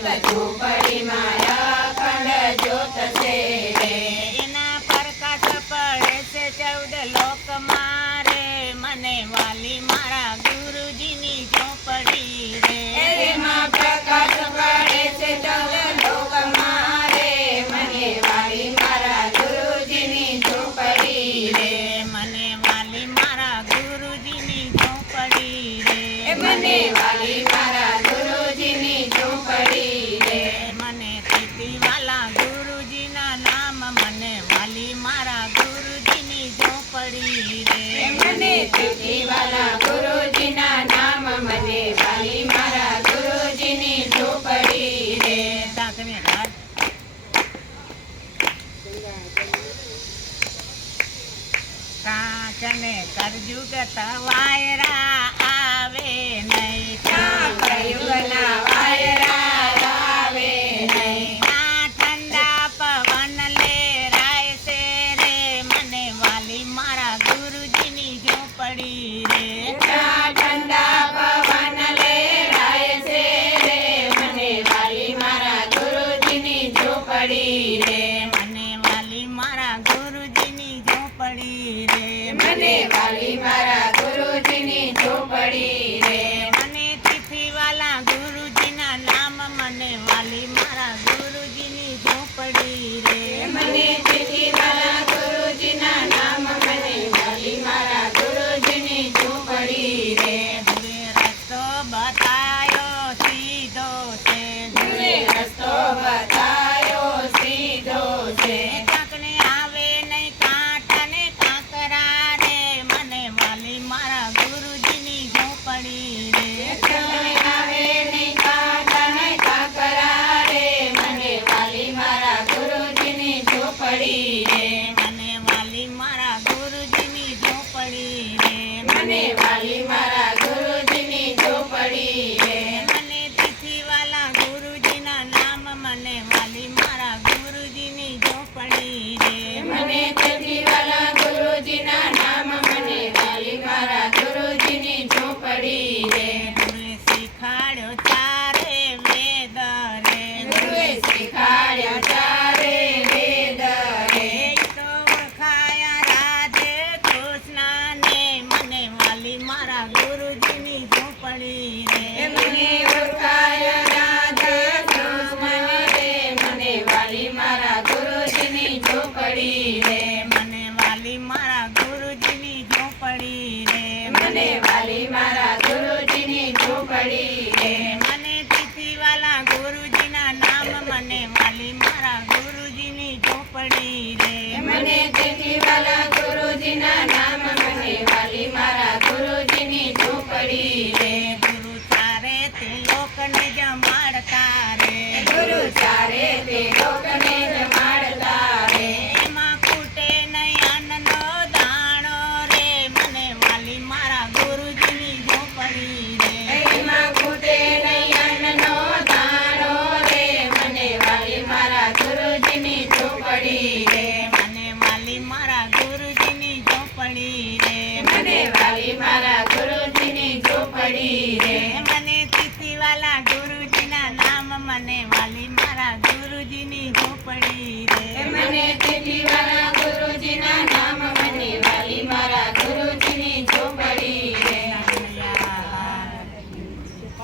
ઝૂંપડીમાં અખંડ જ્યોત છે રે. એના પ્રકાશ પડે છે 14 લોકમાં રે. મને વાલી મારા ગુરુજીની ઝૂંપડી રે. એમાં પ્રકાશ પડે છે 14 લોકમાં રે. મને વાલી મારા ગુરુજીની ઝૂંપડી રે. મને વાલી મારા ગુરુજીની ઝૂંપડી રે. મને વાલી મારા ગુરુજીની ઝૂંપડી રે. મને તિથિવાલા ગુરુજીના નામ મને વાલી મારા ગુરુજીની ઝૂંપડી રે. મને તિથિવાલા ગુરુજીના નામ મને વાલી મારા ગુરુજીની ઝૂંપડી રે. તાકને રાત કાચને કરજુગ વાયરા આવે નહીં. કળયુગના વાયરા આવે નહીં. આ ઠંડા પવન લેરાય છે રે. મને વાલી મારા ગુરુજીની ઝૂંપડી રે. ઠંડા પવન લહેરાય છે રે. મને વાલી મારા ગુરુજીની ઝૂંપડી રે. મને વાલી મારા ગુરુજીની ઝૂંપડી રે. મને વાલી મારા ગુરુજીની ઝૂંપડી રે. મને તિથિવાલા ગુરુજીના નામ મને વાલી મારા ગુરુજીની ઝૂંપડી રે. મને તિથિવાલા ગુરુજીના નામ મને વાલી મારા ગુરુજીની ઝૂંપડી રે. ગુરુએ રસ્તો બતાયો સીધો છે. ગુરુએ રસ્તો બતાયો સીધો છે. કાંકને આવે નહીં કાંટા ને કાંકરા રે. મને વાલી મારા ગુરુજીની ઝૂંપડી રે. તમને આવે નહીં કાંટા નહીં કાંકરા રે. મને વાલી મારા ગુરુજીની ઝૂંપડી રે. મને વાલી મારા ગુરુજીની ઝૂંપડી રે. મને વાલી મારા ગુરુજીની ઝૂંપડી રે. મને તિથિવાલા ગુરુજીના નામ મને વાલી મારા ગુરુજીની ઝૂંપડી રે. મને તિથિવાલા ગુરુજીના નામ મને વાલી મારા ગુરુજીની ઝૂંપડી રે. ગુરુએ શીખાડ્યો ચારે વેદ રે. ગુરુએ શીખાડ્યા ચારે વેદ રે. એ તો ઓળખાયા રાધે કૃષ્ણને. મને વાલી મારા ગુરુજીની ઝૂંપડી રે. મને ઓળખાય રાધા કૃષ્ણ રે. મને વાલી મારા ગુરુજીની ઝૂંપડી રે. મને વાલી મારા ગુરુજીની ઝૂંપડી રે. મને વાલી મારા ગુરુજીની ઝૂંપડી રે. મને તિથિવાલા ગુરુજીના નામ મને વાલી મારા ગુરુજીની ઝૂંપડી રે. મને તિથિવાલા ગુરુજીના નામ મને વાલી મારા ગુરુજીની ઝૂંપડી રે. ગુરુ ચારે તે લોકને જમાડતા રે. ગુરુ ચારે તે લોકને જમાડતા રે. એમાં ખૂટે નહીં અન્નનો દાણો રે. મને વાલી મારા ગુરુજીની ઝૂંપડી રે. એમાં ખૂટે નહીં અન્નનો દાણો રે. મને વાલી મારા ગુરુજીની ઝૂંપડી રે. મને વાલી મારા ગુરુજીની ઝૂંપડી રે. મને વાલી મારા ગુરુજીની ઝૂંપડી રે. મને તિથિવાલા ગુરુજીના નામ મને વાલી મારા ગુરુજીની ઝૂંપડી રે. મને તિથિવાલા ગુરુજીના